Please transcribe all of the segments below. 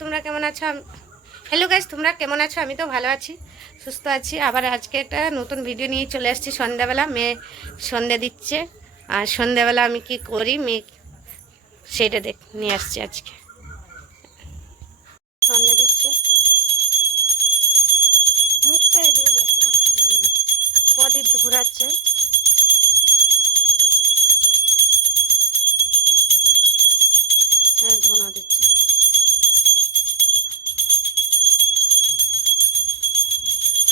তোমরা কেমন আছো? হ্যালো গাইস, তোমরা কেমন আছো? আমি তো ভালো আছি, সুস্থ আছি। আবার আজকে একটা নতুন ভিডিও নিয়ে চলে আসছি। সন্ধ্যাবেলা মেয়ে সন্ধ্যা দিচ্ছে, আর সন্ধ্যাবেলা আমি কি করি মেয়ে সেটা নিয়ে আসছি আজকে। সন্ধ্যা দিচ্ছে, মুখটা এদিকে দেখো, প্রদীপ ঘোরাচ্ছে। হ্যাঁ, ধুনো দিচ্ছে।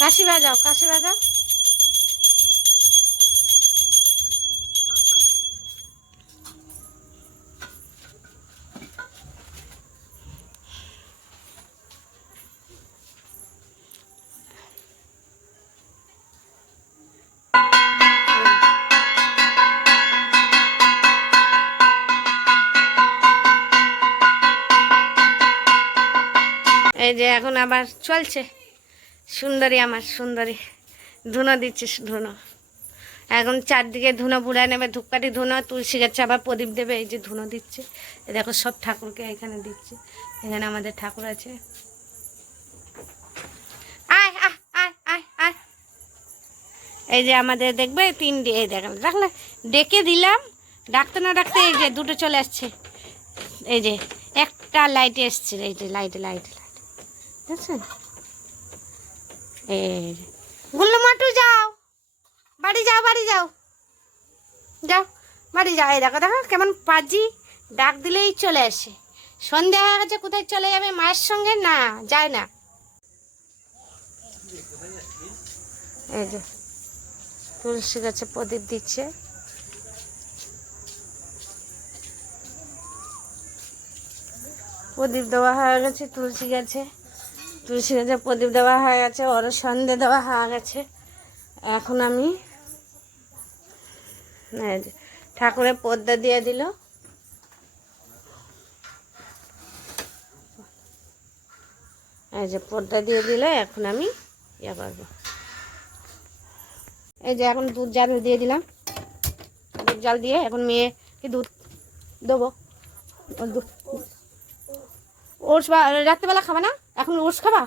কাশি বাজাও, কাশি বাজাও। এই যে এখন আবার চলছে সুন্দরী, আমার সুন্দরী ধুনো দিচ্ছে। ধুনো এখন চারদিকে ধুনো বুড়ায় নেবে, ধূপকাঠি ধুনো, তুলসী গাছে আবার প্রদীপ দেবে। এই যে ধুনো দিচ্ছে, দেখো সব ঠাকুরকে এখানে দিচ্ছে। এখানে আমাদের ঠাকুর আছে। আয় আয় আয় আয় আয়। এই যে আমাদের দেখবে তিনটে, এই দেখেন দেখলে ডেকে দিলাম, ডাকতে না ডাকতে এই যে দুটো চলে আসছে। এই যে একটা লাইটে এসছে, এই যে লাইটে লাইটে লাইট দেখছেন। এই গুল্লু মাটু যাও, বাড়ি যাও, বাড়ি যাও, যাও বাড়ি যাও। এই দেখো দেখো কেমন পাজি, ডাক দিলেই চলে আসে। সন্ধ্যা হয়ে গেছে, কোথায় চলে যাবে মায়ের সঙ্গে? না, যায় না। এই যে তুলসী গাছে প্রদীপ দিচ্ছে। প্রদীপ দেওয়া হয়ে গেছে তুলসী গাছে, তুলসী গাছে প্রদীপ দেওয়া হয়ে গেছে, ওরও সন্ধে দেওয়া হয়ে গেছে। এখন আমি ঠাকুরের পর্দা দিয়ে দিল। এই যে পর্দা দিয়ে দিলে এখন আমি ইয়ে করবো। এই যে এখন দুধ জাল দিয়ে দিলাম, দুধ জাল দিয়ে এখন মেয়েকে দুধ দেবো। ওটস বা রাত্রেবেলা খাবা না, এখন ওটস খাবা?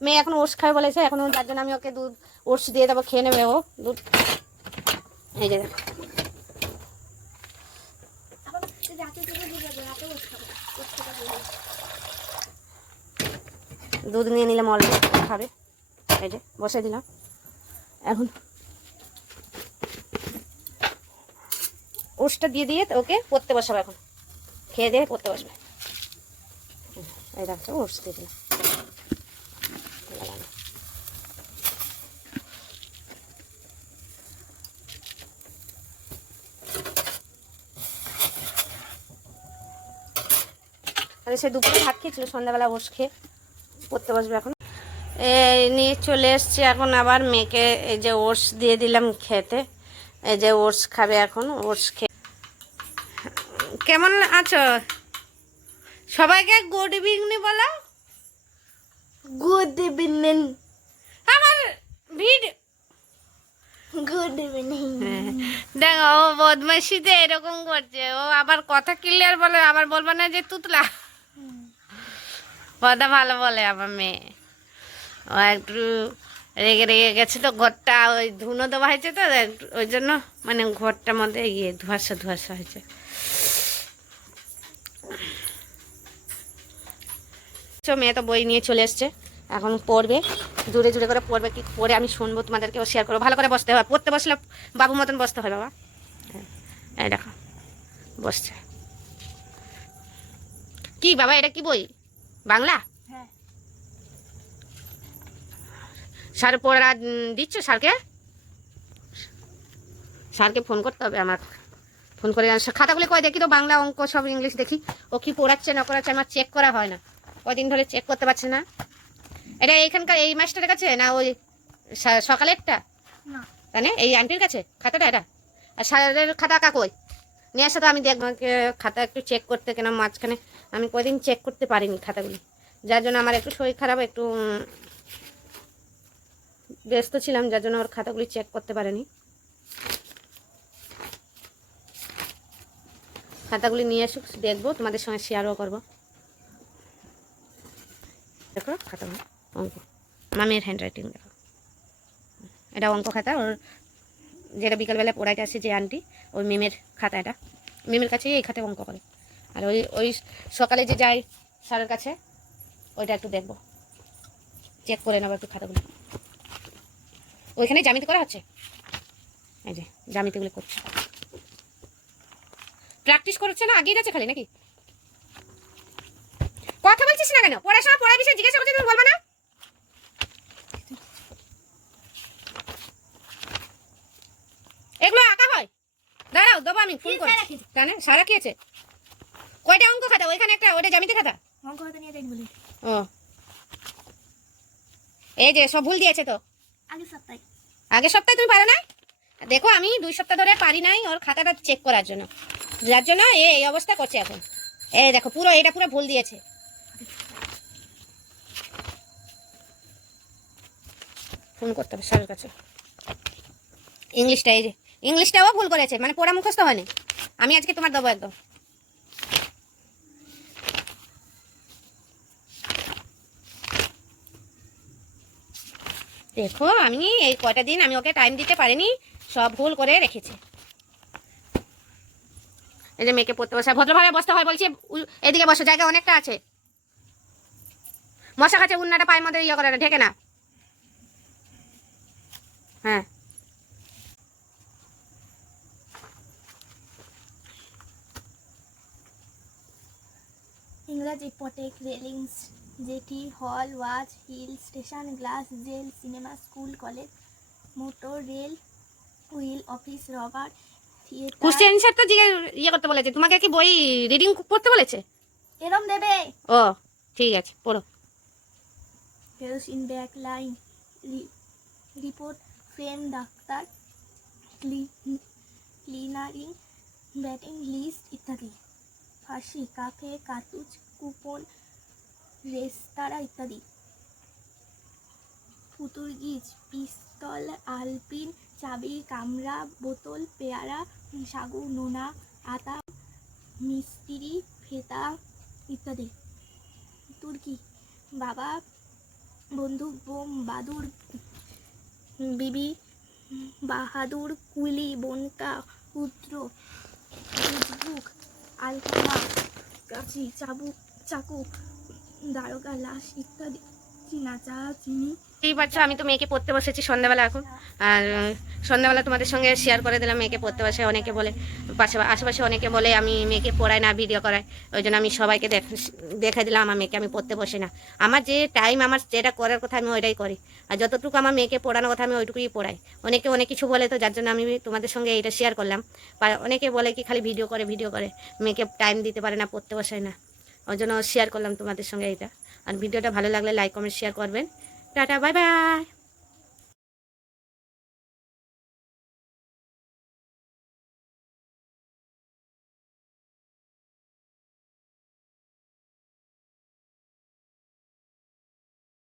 মেয়ে এখন ওটস খাবে বলেছে, এখন যার জন্য আমি ওকে দুধ ওটস দিয়ে দেবো, খেয়ে নেবে ও দুধ। এই যে দেখো দুধ নিয়ে নিলাম, অলরেডি খাবে। এই যে বসে দিলাম, এখন ওটসটা দিয়ে দিয়ে ওকে পড়তে বসাবে। এখন খেয়ে দিয়ে পড়তে বসবে। এই দেখো ওটস দিয়ে দিলাম। সে দুপুরে ভাত খেয়েছিল, সন্ধ্যাবেলা ওটস খেয়ে পড়তে বসবে এখন। এই নিয়ে চলে এসছি এখন আবার মেয়েকে এই যে ওটস দিয়ে দিলাম খেতে। এই যে ওটস খাবে এখন, ওটস খেয়ে। কেমন আছো সবাইকে গুড ইভিনিং বলো, গুড ইভিনিং। আমার ভিডিও গুড ইভিনিং। দেখো ও বদমাইশিতে এরকম করছে, ও আবার কথা ক্লিয়ার বলে, আবার বলবো না যে তুতলা। কথা ভালো বলে আমার মেয়ে। ও একটু রেগে রেগে গেছে তো, ঘরটা ওই ধুনো দেওয়া হয়েছে তো ওই জন্য, মানে ঘরটার মধ্যে গিয়ে ধোয়াশা ধোয়াশা হয়েছে। মেয়ে তো বই নিয়ে চলে এসছে, এখন পড়বে, জুড়ে জুড়ে করে পড়বে। কি পড়ে আমি শুনবো, তোমাদেরকেও শেয়ার করবো। ভালো করে বসতে হয়, পড়তে বসলে বাবু মতন বসতে হয় বাবা। এই দেখো বসছে। কি বাবা এটা কি বই? বাংলা? স্যার পড়া দিচ্ছ? স্যারকে স্যারকে ফোন করতে হবে আমার, ফোন করে খাতাগুলো কয় দেখি তো, বাংলা অঙ্ক সব ইংলিশ দেখি। ও কি পড়াচ্ছে না পড়াচ্ছে আমার চেক করা হয় না, কদিন ধরে চেক করতে পারছে না। এটা এইখানকার এই মাস্টারের কাছে না ওই সকালেরটা? তাহলে এই আন্টির কাছে খাতাটা এটা? আর স্যারের খাতা কাকই নিয়ে আসা তো, আমি দেখবো খাতা একটু চেক করতে, কেন মাঝখানে আমি কদিন চেক করতে পারিনি খাতাগুলি, যার জন্য আমার একটু শরীর খারাপ, একটু ব্যস্ত ছিলাম, যার জন্য ওর খাতাগুলি চেক করতে পারেনি। খাতাগুলি নিয়ে এসুক, দেখবো, তোমাদের সঙ্গে শেয়ারও করবো। দেখো খাতাগুলো, অঙ্ক, আমার মেয়ের হ্যান্ড রাইটিং দেখো। এটা অঙ্ক খাতা, ওর যেটা বিকালবেলা পড়াইতে আসে যে আন্টি, ওই মেমের খাতা। এটা মেমের কাছেই এই খাতায় অঙ্ক করে। আর ওই ওই সকালে যে যায় স্যারের কাছে, ওইটা একটু দেখবো, চেক করে নেবো একটু খাতাগুলো। ওইখানে জ্যামিতি করা হচ্ছে, এই যে জ্যামিতিগুলো করছে, প্র্যাকটিস করছে না, আগেই যাচ্ছে খালি নাকি? কথা বলছিস না কেন? পড়াশোনা পড়ার বিষয়ে জিজ্ঞাসা করছি, তুমি বলবে না? এগুলো আঁকা হয়? দাঁড়াও, দেবো আমি ফোন করে। জানে সারা কি আছে? কয়টা অঙ্ক খাতা? ওইখানে একটা, ওটা জ্যামিতি খাতা। অঙ্ক খাতা নিয়ে যাই বলি। ও, এই যে সব ভুল দিয়েছে তো আগের সপ্তাহে তুমি পারো না? দেখো আমি 2 সপ্তাহ ধরে পারি নাই ওর খাতাটা চেক করার জন্য, যার জন্য এই অবস্থা করছে এখন। এই দেখো পুরো এটা পুরো ভুল দিয়েছে। ফোন করতে হবে স্যারের কাছে। ইংলিশটা, এই যে ইংলিশটাও ভুল করেছে, মানে পড়া মুখস্থ হয়নি। আমি আজকে তোমার দেবো একদম। দেখো আমি এই কয়টা দিন আমি ওকে টাইম দিতে পারিনি, সব ভুল করে রেখেছে। এই যে মেয়েকে পড়তে বসা, ভদ্রভাবে বসতে হয় বলছি। এদিকে বসো, জায়গা অনেকটা আছে। মশা খাচ্ছে, উন্নাটা পায়ের মধ্যে ইয়ে করে না, ঢেকে না। হ্যাঁ, ইংরাজি পটেক, railings, jetty, hall, watch, hill, station, glass, jail, cinema, school, college, motor, rail, wheel, office, rubber, theatre. Question answer তো ইয়ে করতে বলেছে। তোমাকে কি বই রিডিং পড়তে বলেছে? এরম দেবে। ও ঠিক আছে, পড়ো। Kerosene, back, line, report, frame, doctor, ক্লিনারিং, ব্যাটিং, লিস্ট ইত্যাদি। ফাঁসি, কাফে, কার্তুজ, কুপন, রেস্তোরাঁ ইত্যাদি। পুতুর্গিজ, পিস্তল, আলপিন, চাবি, কামরা, বোতল, পেয়ারা, সাগু, নোনা, আতা, মিস্ত্রি, ফেতা ইত্যাদি। তুর্কি, বাবা, বন্দুক, বোম, বাদুর, বিবি, বাহাদুর, কুলি, বনকা, ক্ষুদ্র, উজবুক, আলখানা, কাঁচি, চাবুক, চাকু, দারোগা, লাশ ইত্যাদি। চীনা, চা, চিনি। এই বাচ্চা, আমি তো মেয়েকে পড়তে বসেছি সন্ধ্যাবেলা এখন। আর সন্ধ্যাবেলা তোমাদের সঙ্গে শেয়ার করে দিলাম মেয়েকে পড়তে বসে। অনেকে বলে, আশেপাশে অনেকে বলে আমি মেয়েকে পড়াই না, ভিডিও করাই। ওই জন্য আমি সবাইকে দেখে দিলাম আমার মেয়েকে আমি পড়তে বসে না। আমার যে টাইম, আমার যেটা করার কথা আমি ওইটাই করি। আর যতটুকু আমার মেয়েকে পড়ানোর কথা আমি ওইটুকুই পড়াই। অনেকে অনেক কিছু বলে, তো যার জন্য আমি তোমাদের সঙ্গে এইটা শেয়ার করলাম। অনেকে বলে কি খালি ভিডিও করে মেয়েকে টাইম দিতে পারে না, পড়তে বসায় না। ওই জন্য শেয়ার করলাম তোমাদের সঙ্গে এইটা। আর ভিডিওটা ভালো লাগলে লাইক কমেন্ট শেয়ার করবেন। Tata, bye bye.